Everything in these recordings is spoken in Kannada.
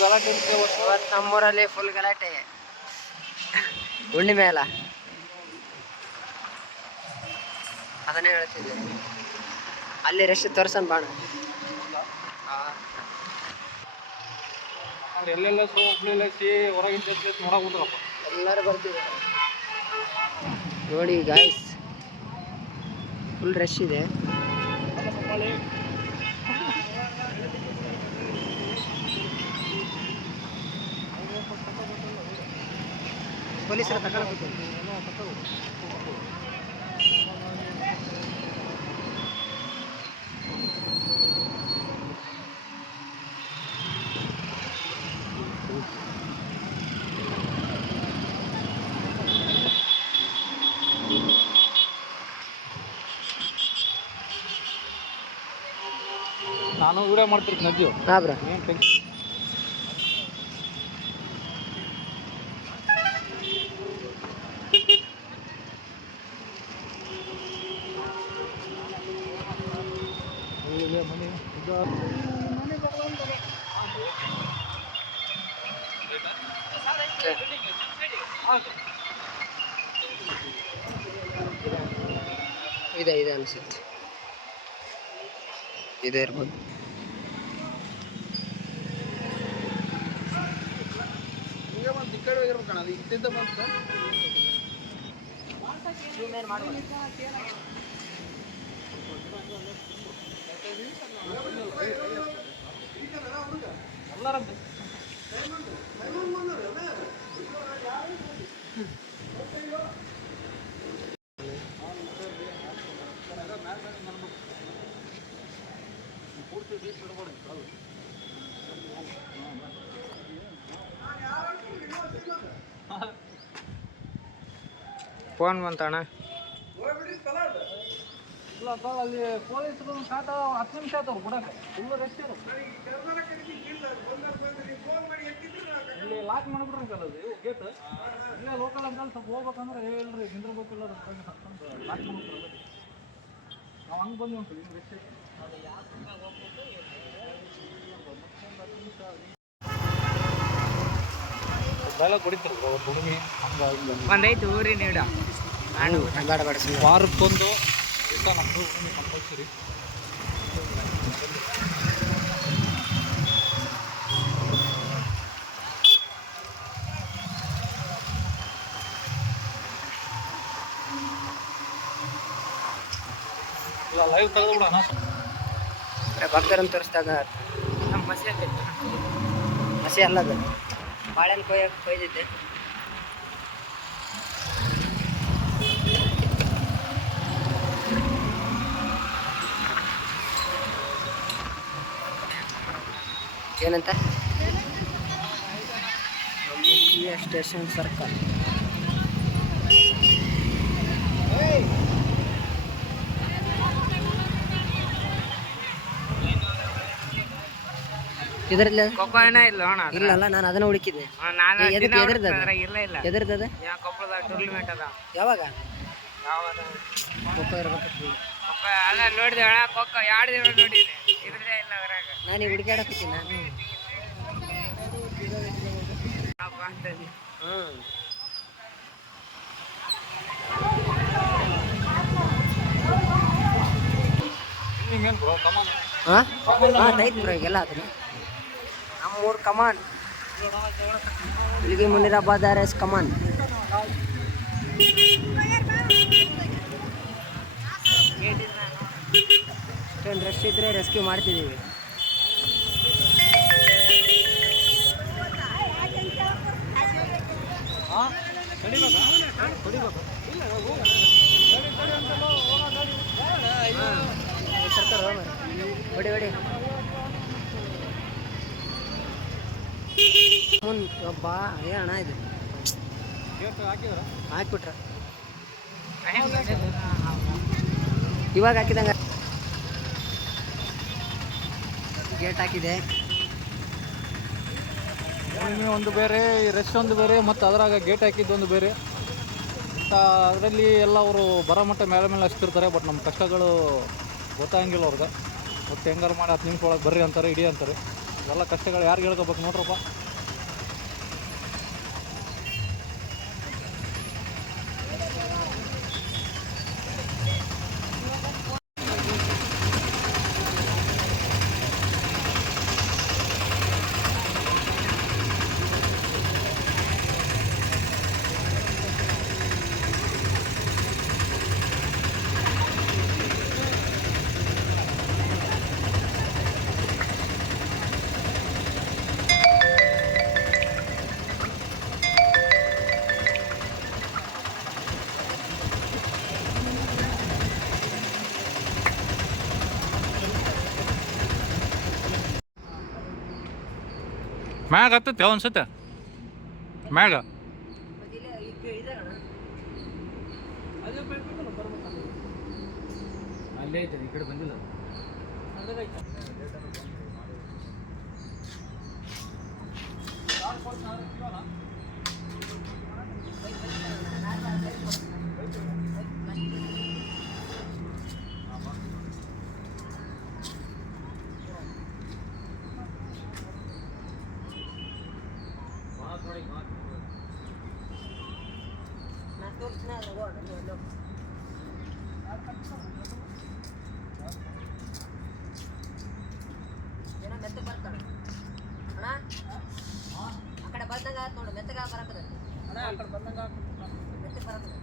ಗಲಾಟೆ ಇರುತ್ತೆ ಇವತ್ತು ನಮ್ಮೂರಲ್ಲಿ ಫುಲ್ ಗಲಾಟೆ. ಹುಣ್ಣಿಮೆ ಅಲ್ಲ, ಅದನ್ನೇ ಹೇಳ್ತಿದ್ದೆ. ಅಲ್ಲಿ ರಶ್ ತೋರ್ಸನ್ ಬಾಣ. ಎಲ್ಲೆಲ್ಲ ಹುಬ್ಳಿ ಸಿ ಹೊರಗಿನ ನೋಡಕ್ ಬಂದ್ರಪ್ಪ, ಎಲ್ಲರೂ ಬರ್ತಿದ್ದಾರೆ ನೋಡಿ ಗಾಯ್ಸ್. ಫುಲ್ ರಶ್ ಇದೆ. ಪೊಲೀಸರು ತಗೊಳ್ಬೇಕು. ನಾನು ವಿಡಿಯೋ ಮಾಡ್ತಿರ್ತೀನಿ ನದಿಯು. ಹಾಂ ಬ್ರೋ. ಇದೆ ಅನಿಸುತ್ತೆ, ಇದೆ ಇರ್ಬೋದು. ಫೋನ್ ಬಂತಣ್ಣ. ಅಲ್ಲಿ ಪೊಲೀಸರು 10 ನಿಮಿಷ ಆಯ್ತವ್ರು ಕೊಡಕ್ಕೆ. ಫುಲ್ ರೆಸ್ಟ್ ಇರುತ್ತೆ. ಇಲ್ಲಿ ಲಾಕ್ ಮಾಡ್ಬಿಡ್ಬೇಕಲ್ಲ ಅದು ಗೇಟ್. ಇಲ್ಲೇ ಲೋಕಲ್ ಅಂತ ಸ್ವಲ್ಪ ಹೋಗ್ಬೇಕಂದ್ರೆ ಹೇಳ್ರಿ ನಿಂದಿರ್ಬೇಕಿಲ್ಲ, ಲಾಕ್ ಮಾಡ್ಬಿಡ್ತಾರೆ. ನಾವು ಹಂಗೆ ಬಂದ್ವಿ ಅಂತ ಹಿಂಗೆ ರೆಸ್ಟ್ ಐತೆ. ಬೆಲೆ ಕುಡಿತಾರೆ ಹುಡುಗಿ ಹಂಗಾಗಿ ಒಂದೈತು ಊರಿನ ನೀಡ ಬೇಡ ಬೇಡ ವಾರಕ್ಕೊಂದು ದಿವಸ ನಮ್ಮದು ಕಂಪಲ್ಸರಿ. ಇಲ್ಲ ಲೈವ್ ತೆಗೆದು ಬಿಡೋಣ. ಭಕ್ತರನ್ನು ತೋರಿಸಿದಾಗ ನಮ್ಮ ಮಸಿ ಅಲ್ಲದು ಬಾಳೆಹಣ್ಣು ಕೊಯ್ದಿದ್ದೆ. ಏನಂತ ಸ್ಟೇಷನ್ ಸರ್ಕಲ್. ಇದರಲ್ಲಿ ಕೊಕ್ಕೋನ ಇಲ್ಲ ಅಣ್ಣ. ಇಲ್ಲಲ್ಲ, ನಾನು ಅದನ್ನ ಹುಡುಕಿದ್ದೆ. ಎದರ್ದದ ಕೊಪ್ಪಳದ ಟೂರ್ನಮೆಂಟ್ ಅದ. ಯಾವಾಗ ಕೊಕ್ಕೋ ಇರ್ಬೇಕು. ಅಲ್ಲ ನೋಡಿದೆ ಅಣ್ಣ, ಕೊಕ್ಕೋ 2 ದಿನ ನೋಡಿದೆ. ಇದ್ರೆ ಇಲ್ಲ ಅದ್ರಾಗ. ನಾನು ಹುಡುಕಾಡಕತ್ತೀನಿ. ನಾನು ಐತಿ ಬ್ರೋ ಈಗೆಲ್ಲ. ಅದನ್ನ ನಮ್ಮೂರು ಕಮಾನ್, ಇಲ್ಲಿಗೆ ಮುನಿರಾಬಾದ್ RS ಕಮಾನ್. ಇಷ್ಟೊಂದು ರಶ್ ಇದ್ರೆ ರೆಸ್ಕ್ಯೂ ಮಾಡ್ತಿದ್ದೀವಿ. ಹೊಡಿ ಹೊಡಿ ಒಬ್ಬ ಅದೇ ಅಣ್ಣ. ಇದು ಹಾಕ್ಬಿಟ್ರ ಇವಾಗ ಹಾಕಿದಂಗ ಗೇಟ್ ಹಾಕಿದೆ. ಒಂದು ಬೇರೆ, ರೆಸ್ಟ್ ಒಂದು ಬೇರೆ, ಮತ್ತು ಅದರಾಗ ಗೇಟ್ ಹಾಕಿದ್ದು ಒಂದು ಬೇರೆ. ಅದರಲ್ಲಿ ಎಲ್ಲ ಅವರು ಬರೋ ಮಟ್ಟ ಮೇಲೆ ಅಷ್ಟಿರ್ತಾರೆ. ಬಟ್ ನಮ್ಮ ಕಷ್ಟಗಳು ಗೊತ್ತಾಗಂಗಿಲ್ಲ ಅವ್ರಿಗೆ. ಮತ್ತು ಹೆಂಗಾರು ಮಾಡಿ 10 ನಿಮಿಷ ಒಳಗೆ ಬರ್ರಿ ಅಂತಾರೆ, ಇಡೀ ಅಂತಾರೆ. ಎಲ್ಲ ಕಷ್ಟಗಳು ಯಾರಿಗೆ ಹೇಳ್ಕೋಬೇಕು ನೋಡ್ರಪ್ಪ. ಮ್ಯಾಗ ಹತ್ತತ್ತೆ ಅನ್ಸುತ್ತೆ ಮ್ಯಾಗ ಅಲ್ಲೇ ಐತೆ ಈ ಕಡೆ ಬಂದಿಲ್ಲ. ಆ ಕಡೆ ಬಂದಾಗ ನೋಡು ಮೆತ್ತಗ ಬರಕದ ಮೆತ್ತಗೆ ಬರಕದ.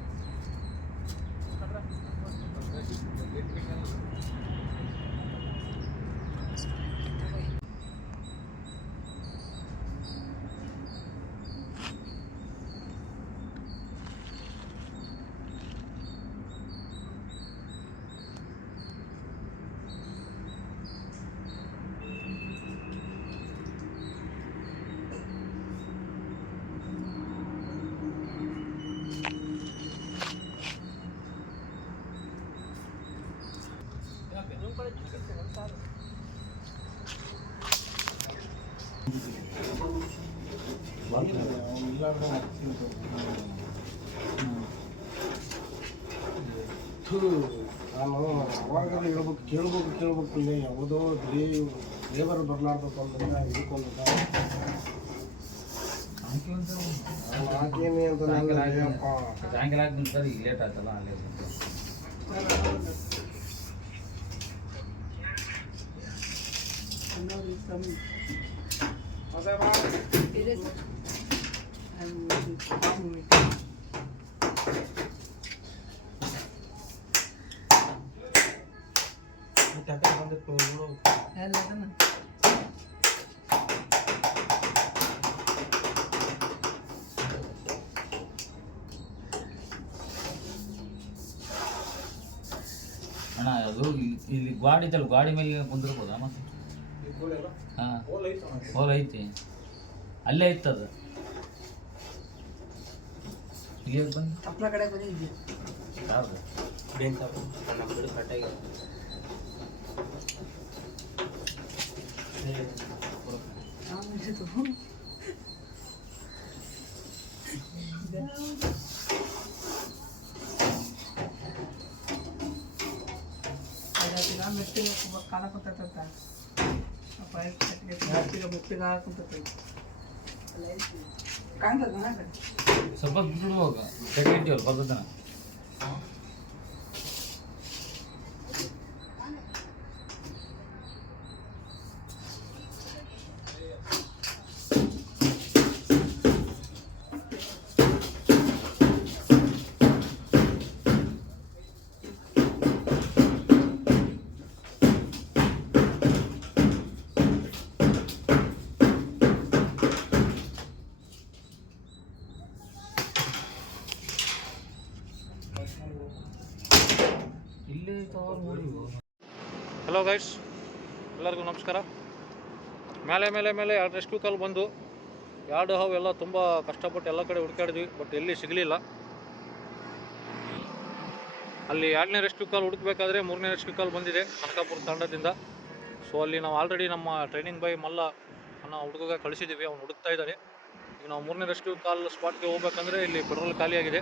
ನಾನು ಅವಾಗ ಕೇಳ್ಬೇಕು ಇಲ್ಲ ಯಾವುದೋ ಲೇಬರ್ ಬರಲಾರ್ದು ತೊಂದ್ರೆ ಇದಕ್ಕೊಂದು ಹಾಕೇನಿ ಅಂತ ಸಾಯಂಕಾಲ ಆಗ್ತೀನಿ ಸರ್, ಈಗ ಲೇಟ್ ಆಯ್ತಲ್ಲ ಅಲ್ಲೇ ಅಣ್ಣ. ಅದು ಇಲ್ಲಿ ಗಾಡಿ ಐತಲ್ಲ, ಗಾಡಿ ಮೇಲೆ ಕುಂದಿರ್ಬೋದಾ ಮತ್ತೆ? ಹಾಂ, ಹೋಲ್ ಐತಿ, ಅಲ್ಲೇ ಇತ್ತು ಅದು. ಈಗ ಬಂದು ಅಪ್ಪನ ಕಡೆ ಬಂದಿದ್ವಿ. ಯಾವುದು ನಮ್ಮ ಬಿಡು ಕಟ್ಟಾಗಿ ಮೆಟ್ಟಿಗೆ ಕಾಲ ಕುಂತೈತಂತ ಮೆಟ್ಟಿಗೆ ಹಾಕುಂತೈತಿ ಕಾಣ್ತದ ಸ್ವಲ್ಪ ಬಿಡುವಾಗ ಇಟ್ಟಿವಲ್ಲ ಬರ್ತದನ. ಹಲೋ ಗೈಸ್, ಎಲ್ಲರಿಗೂ ನಮಸ್ಕಾರ. ಮೇಲೆ ಮೇಲೆ ಮೇಲೆ ಎರಡು ರೆಸ್ಕ್ಯೂ ಕಾಲ್ ಬಂದು ಎರಡು ಹಾವು ಎಲ್ಲ ತುಂಬ ಕಷ್ಟಪಟ್ಟು ಎಲ್ಲ ಕಡೆ ಹುಡುಕಾಡಿದ್ವಿ, ಬಟ್ ಎಲ್ಲಿ ಸಿಗಲಿಲ್ಲ. ಅಲ್ಲಿ ಎರಡನೇ ರೆಸ್ಕ್ಯೂ ಕಾಲ್ ಹುಡುಕಬೇಕಾದ್ರೆ ಮೂರನೇ ರೆಸ್ಕ್ಯೂ ಕಾಲ್ ಬಂದಿದೆ ಕನಕಾಪುರ ತಂಡದಿಂದ. ಸೊ ಅಲ್ಲಿ ನಾವು ಆಲ್ರೆಡಿ ನಮ್ಮ ಟ್ರೈನಿಂಗ್ ಬಾಯ್ ಮಲ್ಲ ಅನ್ನೋ ಹುಡುಗ ಕಳಿಸಿದ್ದೀವಿ, ಅವ್ನು ಹುಡುಕ್ತಾ ಇದ್ದಾರೆ. ಈಗ ನಾವು ಮೂರನೇ ರೆಸ್ಕ್ಯೂ ಕಾಲ್ ಸ್ಪಾಟ್ಗೆ ಹೋಗ್ಬೇಕಂದ್ರೆ ಇಲ್ಲಿ ಪೆಟ್ರೋಲ್ ಖಾಲಿಯಾಗಿದೆ,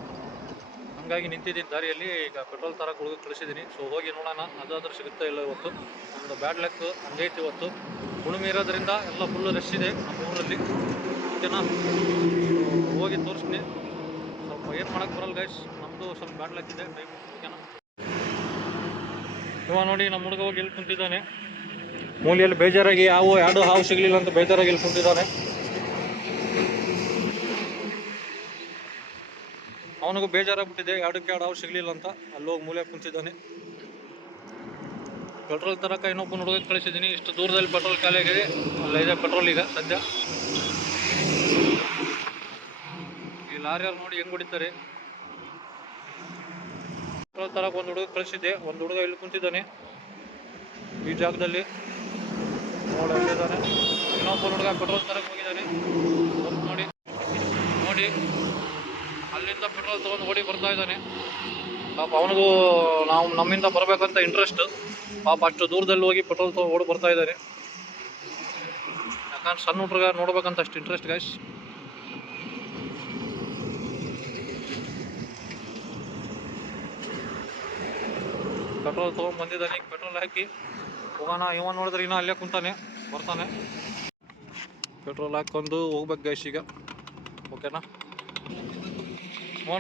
ಹಂಗಾಗಿ ನಿಂತಿದ್ದೀನಿ ದಾರಿಯಲ್ಲಿ. ಈಗ ಪೆಟ್ರೋಲ್ ತರಕ್ಕೆ ಹುಡುಗ ಕಳಿಸಿದ್ದೀನಿ. ಸೊ ಹೋಗಿ ನೋಡೋಣ ಅದಾದ್ರೂ ಸಿಗುತ್ತಾ ಇಲ್ಲ ಇವತ್ತು. ನಮ್ಮದು ಬ್ಯಾಡ್ ಲಕ್ ಹಂಗೈತಿ ಇವತ್ತು. ಹುಣ್ಣಿಮೆ ಇರೋದ್ರಿಂದ ಎಲ್ಲ ಫುಲ್ಲು ರಶ್ ಇದೆ ನಮ್ಮ ಊರಲ್ಲಿ. ಓಕೆನಾ, ಹೋಗಿ ತೋರಿಸ್ತೀನಿ. ಸ್ವಲ್ಪ ಏನು ಮಾಡೋಕ್ಕೆ ಬರಲ್ಲ ಗೈಸ್, ನಮ್ಮದು ಸ್ವಲ್ಪ ಬ್ಯಾಡ್ ಲಕ್ ಇದೆ ಟೈಮ್. ಓಕೆನಾ, ಇವಾಗ ನೋಡಿ ನಮ್ಮ ಹುಡುಗ ಹೋಗಿ ಎಲ್ಲಿ ಕುಂತಿದ್ದಾನೆ. ಮೂಲೆಯಲ್ಲಿ ಬೇಜಾರಾಗಿ ಎರಡು ಹಾವು ಸಿಗಲಿಲ್ಲ ಅಂತ ಬೇಜಾರಾಗಿ ಎಲ್ಲಿ ಕುಂತಿದ್ದಾನೆ. ಅವನಿಗೂ ಬೇಜಾರಾಗ್ಬಿಟ್ಟಿದೆ, ಎರಡು ಹಾವು ಸಿಗಲಿಲ್ಲ ಅಂತ. ಅಲ್ಲೋಗಿ ಮೂಲೆ ಕುಂತಿದ್ದಾನೆ. ಪೆಟ್ರೋಲ್ ತರಕ ಇನ್ನೊಬ್ಬ ಹುಡುಗ ಕಳಿಸಿದ್ದೀನಿ. ಇಷ್ಟು ದೂರದಲ್ಲಿ ಪೆಟ್ರೋಲ್ ಖಾಲಿ ಆಗಿದೆ. ಅಲ್ಲ ಇದೆ ಪೆಟ್ರೋಲ್ ಈಗ ಸದ್ಯ. ಈ ಲಾರಿಯವ್ರು ನೋಡಿ ಹೆಂಗೆ ಹೊಡಿತಾರೆ. ಪೆಟ್ರೋಲ್ ತರಕ್ಕೆ ಒಂದು ಹುಡುಗ ಕಳಿಸಿದ್ದೆ. ಒಂದು ಹುಡುಗ ಇಲ್ಲಿ ಕುಂತಿದ್ದಾನೆ ಈ ಜಾಗದಲ್ಲಿ. ನೋಡಿ ಅಲ್ಲಿದ್ದಾನೆ. ಇನ್ನೊಬ್ಬ ಹುಡುಗ ಪೆಟ್ರೋಲ್ ತರಕ್ಕೆ ಹೋಗಿದ್ದಾನೆ. ನೋಡಿ ನೋಡಿ ಅಲ್ಲಿಂದ ಪೆಟ್ರೋಲ್ ತೊಗೊಂಡು ಓಡಿ ಬರ್ತಾ ಇದ್ದಾನೆ. ಪಾಪ ಅವನಿಗೂ ನಮ್ಮಿಂದ ಬರಬೇಕಂತ ಇಂಟ್ರೆಸ್ಟ್. ಪಾಪ ಅಷ್ಟು ದೂರದಲ್ಲಿ ಹೋಗಿ ಪೆಟ್ರೋಲ್ ತೊಗೊಂಡು ಓಡಿ ಬರ್ತಾ ಇದ್ದಾನೆ. ಯಾಕಂದ್ರೆ ಸಣ್ಣ ಹುಡುಗ ನೋಡ್ಬೇಕಂತ ಅಷ್ಟು ಇಂಟ್ರೆಸ್ಟ್ ಗೈಸ್. ಪೆಟ್ರೋಲ್ ತೊಗೊಂಡು ಬಂದಿದ್ದಾನೆ. ಈಗ ಪೆಟ್ರೋಲ್ ಹಾಕಿ ಹೋಗೋಣ. ಇವ ನೋಡಿದ್ರೆ ಇನ್ನೂ ಅಲ್ಲೇ ಕುಂತಾನೆ, ಬರ್ತಾನೆ. ಪೆಟ್ರೋಲ್ ಹಾಕ್ಕೊಂಡು ಹೋಗ್ಬೇಕು ಗೈಸ್ ಈಗ. ಓಕೆನಾ,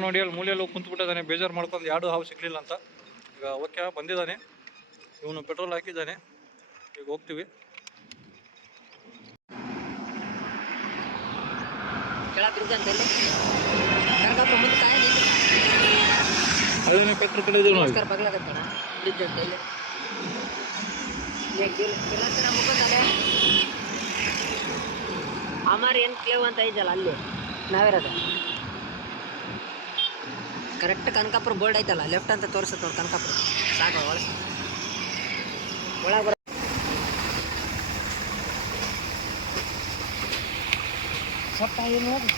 ನೋಡಿ ಅಲ್ಲಿ ಮೂಲೆಯಲ್ಲಿ ಹೋಗಿ ಕುಂತ್ಬಿಟ್ಟಿದ್ದಾನೆ ಬೇಜಾರು ಮಾಡ್ಕೊಂಡು. ಎರಡು ಹಾವು ಸಿಗಲಿಲ್ಲ ಅಂತ. ಈಗ ಓಕೆ ಬಂದಿದ್ದಾನೆ. ಇವನು ಪೆಟ್ರೋಲ್ ಹಾಕಿದ್ದಾನೆ. ಈಗ ಹೋಗ್ತೀವಿ. ಅದನ್ನೇ ಪೆಟ್ರೋಲ್ ಕಳೆದಿಲ್ಲ ನಾವು. ಅಮರ್ ಏನು ಕೇವ್ ಅಂತ ಐತಲ್ಲ ಅಲ್ಲಿ ನಾವಿರೋದು. ಕರೆಕ್ಟ್ ಕನಕಾಪುರ ಬೋರ್ಡ್ ಐತಲ್ಲ, ಲೆಫ್ಟ್ ಅಂತ ತೋರಿಸುತ್ತೆ ನೋಡಿ ಕನಕಾಪುರ. ಸಾಕು ಒಳಗೆ ಬರ. ಸೊಟ್ಟ ಏನು ನೋಡಿ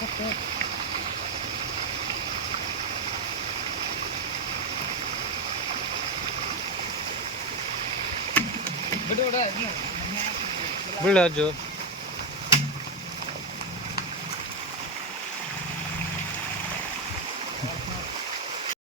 ಸೊಟ್ಟ ಬಿಡ ಅಜ್ಜು.